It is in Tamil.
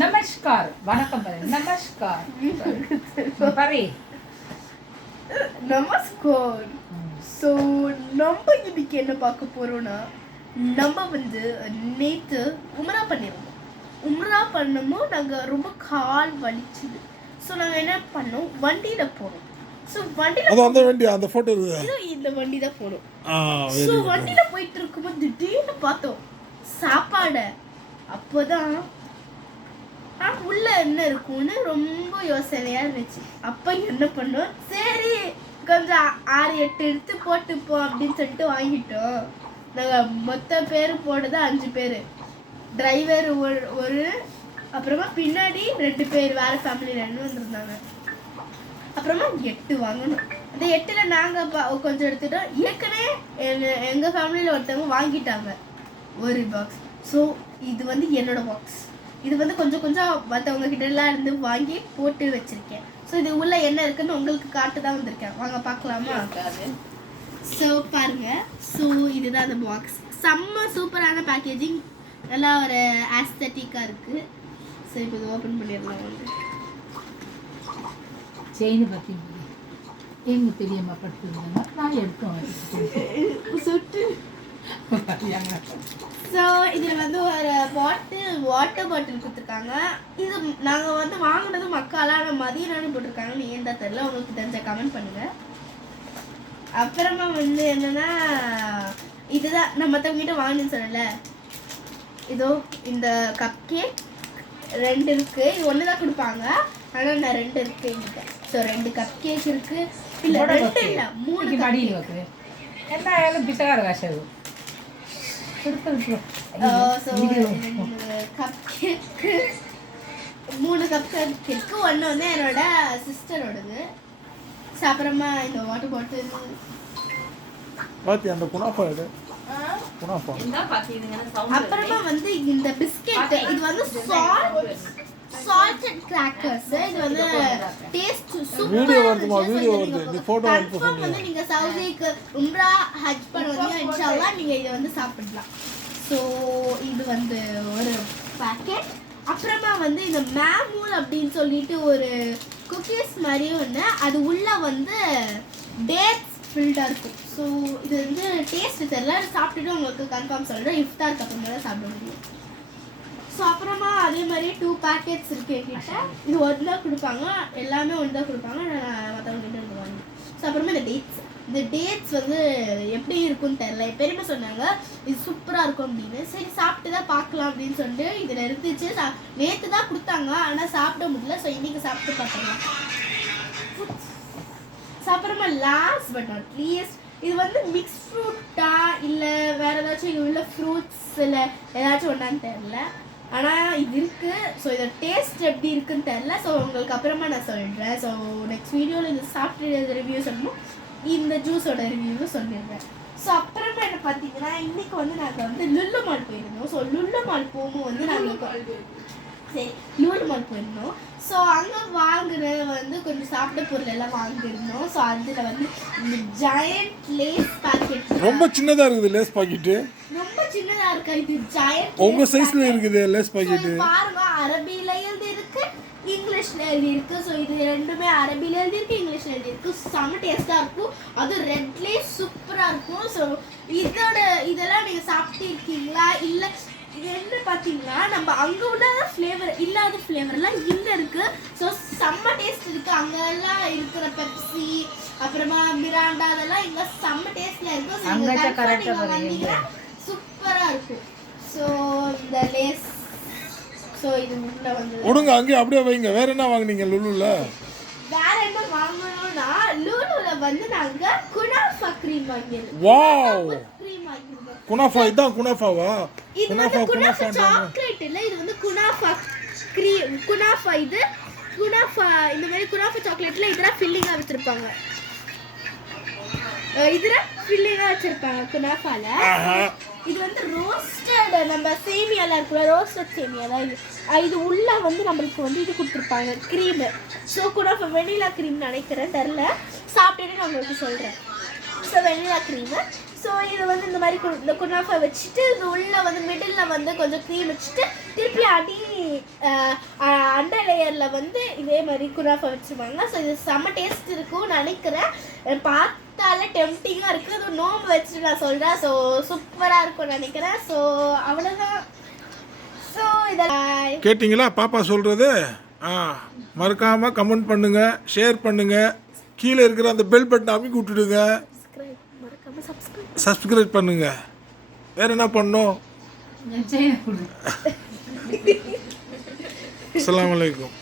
नमस्कार वणकम नमस्कार परी नमस्कार ஸோ நம்ம இன்னைக்கு என்ன பார்க்க போகிறோன்னா நம்ம வந்து நேற்று உம்ரா பண்ணியிருந்தோம். உம்ரா பண்ணும்போது நாங்கள் ரொம்ப கால் வலிச்சுது. ஸோ நாங்கள் என்ன பண்ணோம், வண்டியில் போனோம். ஸோ வண்டியில் அந்த வண்டி அந்த ஃபோட்டோ இந்த வண்டி தான் போனோம். ஸோ வண்டியில் போயிட்டு இருக்கும்போது திடீர்னு பார்த்தோம் சாப்பாடை. அப்போதான் உள்ள என்ன இருக்கும்னு ரொம்ப யோசனையாக இருந்துச்சு. அப்போ என்ன பண்ணோம், சரி கொஞ்சம் 6-8 எடுத்து போட்டுப்போம் அப்படின்னு சொல்லிட்டு வாங்கிட்டோம். நாங்கள் மொத்த பேர் போட்டது 5 பேர், டிரைவர் ஒரு அப்புறமா பின்னாடி 2 பேர் வேறு ஃபேமிலி 2 வந்துருந்தாங்க. அப்புறமா 8 வாங்கணும். அந்த 8ல் நாங்கள் கொஞ்சம் எடுத்துட்டோம். ஏற்கனவே எங்கள் ஃபேமிலியில் ஒருத்தவங்க வாங்கிட்டாங்க ஒரு பாக்ஸ். ஸோ இது வந்து என்னோட பாக்ஸ். இது வந்து கொஞ்சம் கொஞ்சம் மற்றவங்க கிட்டலாம் இருந்து வாங்கி போட்டு வச்சுருக்கேன். ஸோ இது உள்ள என்ன இருக்குன்னு உங்களுக்கு காட்டு தான் வந்திருக்கேன். வாங்க பார்க்கலாமா? ஸோ பாருங்கள். ஸோ இதுதான் அந்த பாக்ஸ். செம்ம சூப்பரான பேக்கேஜிங், நல்லா ஒரு ஆஸ்தட்டிக்காக இருக்குது. ஸோ இப்போ இது ஓப்பன் பண்ணிடலாம். வந்து செயின் பற்றி எங்கள் பெரியம்மா படுத்துருந்தாங்க, நான் எடுத்தோம் சுட்டு. ஸோ இதில் வந்து ஒரு வாட்டர் பாட்டில் கொடுத்துருக்காங்க. இது நாங்கள் வந்து வாங்கினது மக்காலான மதியனானு போட்டிருக்காங்க. ஏன் தான் தெரியல, உங்களுக்கு தெரிஞ்ச கமெண்ட் பண்ணுங்கள். அப்புறமா வந்து என்னென்னா இதுதான் நான் மற்றவங்கிட்ட வாங்கினு சொல்லலை. இதோ இந்த கப் கேக் 2 இருக்குது. இது ஒன்று தான் கொடுப்பாங்க, ஆனால் நான் 2 இருக்குது என்கிட்ட. ஸோ 2 கப் கேக் இருக்குது. இல்லை 2 இல்லை 3 மடியில் வைக்குது. என்ன பிச்சைக்கார காசு கப் கேக்கு 3 கப் கேக் இருக்கு. ஒன்று வந்து என்னோட சிஸ்டரோடது. அப்புறமா இந்த வாட்டர் பாட்டில் பாத்தி அந்த குனாஃபா எடு. குனாஃபா அப்புறமா வந்து இந்த பிஸ்கெட். இது வந்து சால்டட் கிராக்கர்ஸ். இது வந்து டேஸ்ட் சூப்பரா வீடியோ வருதுமா? வீடியோ வருது. நீ போட்டோ அனுப்பு. கன்ஃபார்ம் வந்து நீங்க சவுதிக்கு உம்ரா ஹஜ் பண்ணுவீங்க, இன்ஷாஅல்லாஹ் நீங்க இத வந்து சாப்பிடலாம். ஸோ இது வந்து ஒரு பாக்கெட். அப்புறமா வந்து இந்த மேமூல் அப்படின்னு சொல்லிட்டு ஒரு குக்கீஸ் மாதிரி ஒன்று, அது உள்ள வந்து டேட்ஸ் ஃபில்டாக இருக்கும். ஸோ இது வந்து டேஸ்ட் தெரியல, சாப்பிட்டுட்டு உங்களுக்கு கன்ஃபார்ம் சொல்கிறேன். இஃப்தாருக்கு அப்புறமா தான் சாப்பிட முடியும். ஸோ அப்புறமா அதே மாதிரி 2 பேக்கெட்ஸ் இருக்குது என்கிட்ட. இது ஒன்று தான் கொடுப்பாங்க, எல்லாமே ஒன்று தான் கொடுப்பாங்க. நான் மற்றவங்ககிட்ட இருந்து வாங்கி. ஸோ அப்புறமா இந்த டேட்ஸ் வந்து எப்படி இருக்குன்னு தெரில. பெருமை சொன்னாங்க இது சூப்பராக இருக்கும் அப்படின்னு. சரி சாப்பிட்டு தான் பார்க்கலாம் அப்படின்னு சொல்லிட்டு இதில் இருந்துச்சு. நேற்று தான் கொடுத்தாங்க, ஆனால் சாப்பிட முடியல. ஸோ இன்றைக்கி சாப்பிட்டு பார்த்துக்கலாம். ஸோ அப்புறமா லாஸ்ட் பட் நாட் லீஸ்ட், இது வந்து மிக்ஸ் ஃப்ரூட்டா இல்லை வேறு ஏதாச்சும் இது உள்ள ஃப்ரூட்ஸ் இல்லை ஏதாச்சும் ஒன்றான்னு தெரில, ஆனால் இது இருக்குது. ஸோ இதோட டேஸ்ட் எப்படி இருக்குன்னு தெரில. ஸோ உங்களுக்கு அப்புறமா நான் சொல்கிறேன். ஸோ நெக்ஸ்ட் வீடியோவில் இது சாப்பிட்டு ரிவ்யூ சொல்லணும், இந்த ஜூஸோட ரிவ்யூவும் சொல்லிடுறேன். ஸோ அப்புறமா என்ன பார்த்தீங்கன்னா இன்றைக்கி வந்து நாங்கள் வந்து லுல்லு மால் போயிருந்தோம். ஸோ லுல்லு மால் போகும்போது வந்து நாங்கள் லுல்லு மால் போயிருந்தோம். ஸோ அங்கே வாங்குற வந்து கொஞ்சம் சாப்பிட்ட பொருள் எல்லாம் வாங்கியிருந்தோம். ஸோ அதில் வந்து இந்த ஜாயண்ட் லேஸ் பாக்கெட் ரொம்ப சின்னதாக இருக்குது. லேஸ் பாக்கெட்டு ரொம்ப சின்னதா இருக்கா? இது ஜாயண்ட் உங்க சைஸ்ல இருக்குது லேஸ் பாக்கெட். பாருங்க, அரபில எழுதி இருக்கு, இங்கிலீஷ்ல எழுதி இருக்கு. ஸோ இது ரெண்டுமே அரபில எழுதி இருக்கு, இங்கிலீஷ்ல எழுதி இருக்கு. செம்ம டேஸ்டா இருக்கும். அது ரெட்லேயே சூப்பரா இருக்கும். ஸோ இதெல்லாம் நீங்க சாப்பிட்டு இருக்கீங்களா? இல்லை இது என்ன பார்த்தீங்கன்னா நம்ம அங்கே உள்ள ஃப்ளேவர் இல்லாத ஃப்ளேவர்லாம் இங்கே இருக்குது. ஸோ செம்ம டேஸ்ட் இருக்குது. அங்கெல்லாம் இருக்கிற பெப்சி அப்புறமா மிராண்டா அதெல்லாம் இங்கே செம்ம டேஸ்ட்டில் இருக்குது. ஸோ வந்தீங்கன்னா சூப்பராக இருக்கும். ஸோ இந்த லேஸ், ஸோ இது உள்ள வந்து விடுங்க, அங்கேயே அப்படியே வைங்க. வேற என்ன வாங்குனீங்க லுலுல? வேற என்ன வாங்கணும்னா லுலுல வந்து நாங்கள் குனாஃபா க்ரீம் வாங்கியிருக்கோம். வாவ், க்ரீம் வாங்கியிருக்கோம். குனாஃபா இதான் குனாஃபாவா? இது வந்து குனாஃபா சாக்லேட் இல்ல, இது வந்து குனாஃபா க்ரீம். குனாஃபா இது குனாஃபா இந்த மாதிரி குனாஃபா சாக்லேட்ல இதெல்லாம் ஃபில்லிங்கா வச்சிருப்பாங்க. இதெல்லாம் ஃபில்லிங்கா வச்சிருப்பாங்க குனாஃபால. இது வந்து ரோஸ்டட் நம்ம சேமியாலாம் இருக்குல்ல, ரோஸ்டட் சேமியா தான் இது. இது உள்ள வந்து நம்மளுக்கு வந்து இது கொடுத்துருப்பாங்க க்ரீமு. ஸோ குனாஃபா வெனிலா க்ரீம் நினைக்கிறேன், தெரில. சாப்பிட்டுட்டு நான் உங்களுக்கு சொல்கிறேன். So vanilla cream. ஸோ இது வந்து இந்த மாதிரி இந்த குனாஃபா வச்சுட்டு இது உள்ள வந்து மிடில் வந்து கொஞ்சம் க்ரீம் வச்சுட்டு திருப்பி அண்டர் லேயரில் வந்து இதே மாதிரி குனாஃபா வச்சுருவாங்க. ஸோ இது செம்ம டேஸ்ட் இருக்கும்னு நினைக்கிறேன். பார்த்தாலே டெம்டிங்காக இருக்குது. அது நோம்பு வச்சுட்டு நான் சொல்கிறேன். ஸோ சூப்பராக இருக்கும்னு நினைக்கிறேன். ஸோ அவ்வளோதான். ஸோ இதெல்லாம் கேட்டிங்களா பாப்பா சொல்கிறது? மறக்காமல் கமெண்ட் பண்ணுங்கள், ஷேர் பண்ணுங்கள், கீழே இருக்கிற அந்த பெல் பட்டன் அமைக்கி விட்டுடுங்க, சப்ஸ்கிரைப் பண்ணுங்கள். வேறு என்ன பண்ணணும்? என் செயின் கொடு. அஸ்ஸலாமு அலைக்கும்.